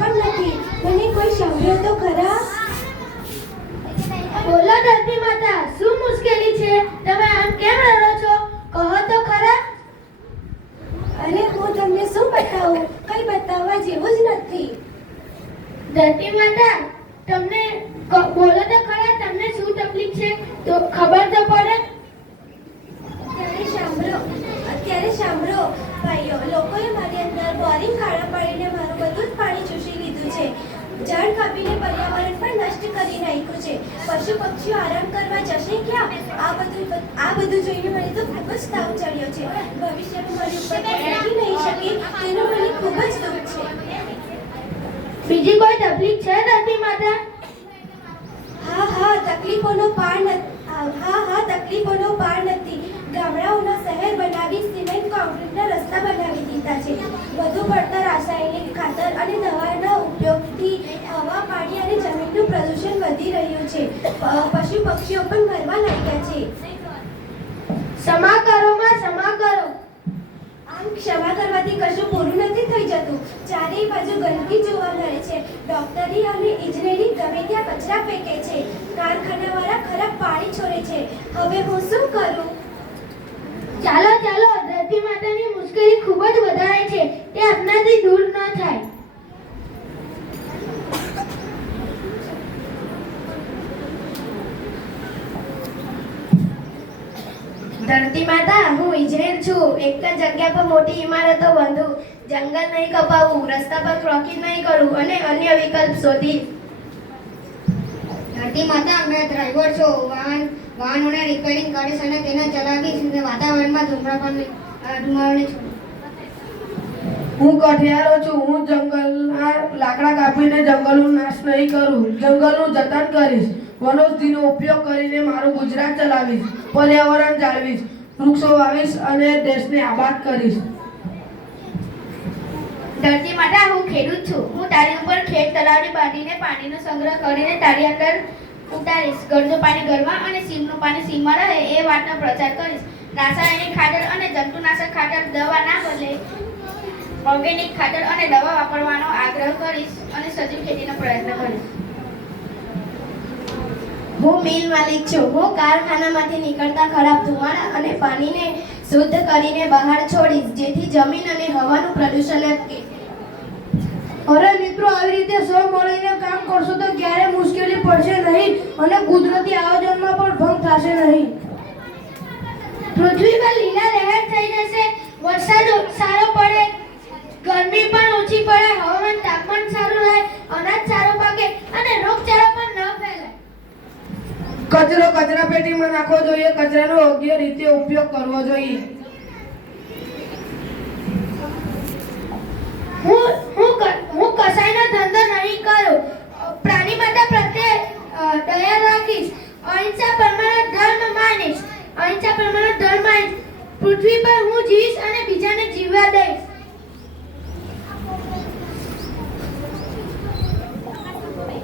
પણ નથી. મને કોઈ સાંભળ્યો તો ખરા? બોલો ધરતી માતા, શું મુશ્કેલી છે? તમે આમ કેમ રડો છો? કહો તો ખરા. અરે હું તમને શું બતાવું? કઈ બતાવવા જેવું જ નથી. ધરતી માતા, તમને બોલો તો ખરા, તમને શું તકલીફ છે? તો ખબર તો પડે. અત્યારે સાંભળો ભાઈઓ, લોકોએ મારી અંદર બોરિંગ ખાડા પાડીને મારું બધું જ પાણી ચૂસી લીધું છે. ઝાડ કાપીને પર્યાવરણ પણ નષ્ટ કરી નાખ્યું છે. પશુ પક્ષીઓ આરામ કરવા જશે ક્યાં? આ બધું જોઈને મને તો ખૂબ જ તાવ ચડ્યો છે. ભવિષ્યમાં મારી ઉપર રહી નહીં શકે તેનું મને ખૂબ જ દુઃખ છે. બીજી કોઈ તકલીફ છે ધરતી માતા? તકલીફોનો પાર નથી. ગામડાઓના શહેર બનાવી સિમેન્ટ કોન્ક્રીટના રસ્તા બનાવી દીધા છે. વધુ પડતા રાસાયણિક ખાતર અને દવાના ઉપયોગથી હવા, પાણી અને જમીનનું પ્રદૂષણ વધી રહ્યું છે. પશુ પક્ષીઓ પણ મરવા લાગ્યા છે. ક્ષમા કરો માં, ક્ષમા કરો. આમ ક્ષમા કરવાથી કશું પૂરું નથી થઈ જતું. ચારેય બાજુ ગંદકી જોવા મળે છે. ડોક્ટરી અને ઇજનેરી ગમે ત્યાં કચરા ફેંકે છે. કારખાનાવાળા ખરાબ પાણી છોડે છે. હવે હું શું કરું? ચાલો ચાલો, ધરતી માતાની મુશ્કેલી ખૂબ જ વધારે છે. તે આપણાથી દૂર ન થાય. ધરતી માતા, હું ઇજનેર છું. એક જ જગ્યા પર મોટી ઇમારતો બાંધું, જંગલ નહીં કપાવું, રસ્તા પર ક્રોકિંગ નહીં કરું અને અન્ય વિકલ્પ શોધી. ધરતી માતા, મેં ડ્રાઈવર છું. વાહનોને રિપેરિંગ કરીશ અને તેને ચલાવીશ અને વાતાવરણમાં ધુમાડો નહીં છોડું. હું કઠિયારો છું. હું જંગલના લાકડા કાપીને જંગલનો નાશ નહીં કરું, જંગલનું જતન કરીશ. વનૌષધિનો ઉપયોગ કરીને મારું ગુજરાત ચલાવીશ, પર્યાવરણ જાળવીશ, વૃક્ષો વાવીશ અને દેશને આબાદ કરીશ. ધરતી માતા, હું ખેડૂત છું. હું તારી ઉપર ખેત તલાવડી બાંધીને પાણીનો સંગ્રહ કરીને તારી અંદર ઉતારીશ. ઘરનું પાણી ઘરમાં અને સીમનું પાણી સીમમાં રહે એ વાતનો પ્રચાર કરીશ. રાસાયણિક ખાતર અને જંતુનાશક ખાતર દવા ના બદલે ઓર્ગેનિક ખાતર અને દવા વાપરવાનો આગ્રહ કરીશ અને સજીવ ખેતીનો પ્રયત્ન કરીશ. હું મિલ માલિક છું. હું કારખાનામાંથી નીકળતા ખરાબ ધુમાડા અને પાણીને શુદ્ધ કરીને બહાર છોડીશ, જેથી જમીન અને હવાનું પ્રદૂષણ અટકે. અરે મિત્રો, આવી રીતે સૌ મળીને કામ કરશો તો ક્યારે મુશ્કેલી પડશે નહીં અને કુદરતી આયોજનમાં પણ ભંગ થશે નહીં. પૃથ્વી પર લીલા લહેર થઈ જશે, વરસાદ સારો પડે, ગરમી પણ ઓછી પડે, હવામાન તાપમાન સારું રહે, અનાજ સારું પાકે અને રોગચાળો પણ ન ફેલાય. કચરો કચરા પેટીમાં નાખવો જોઈએ. કચરાનો યોગ્ય રીતે ઉપયોગ કરવો જોઈએ. હું કસાઈનો ધંધો નહીં કરું. પ્રાણી માતા પ્રત્યે દયા રાખીશ. અહિંસા પરમાનો ધર્મ માનીશ. પૃથ્વી પર હું જીવીશ અને બીજાને જીવવા દઈશ.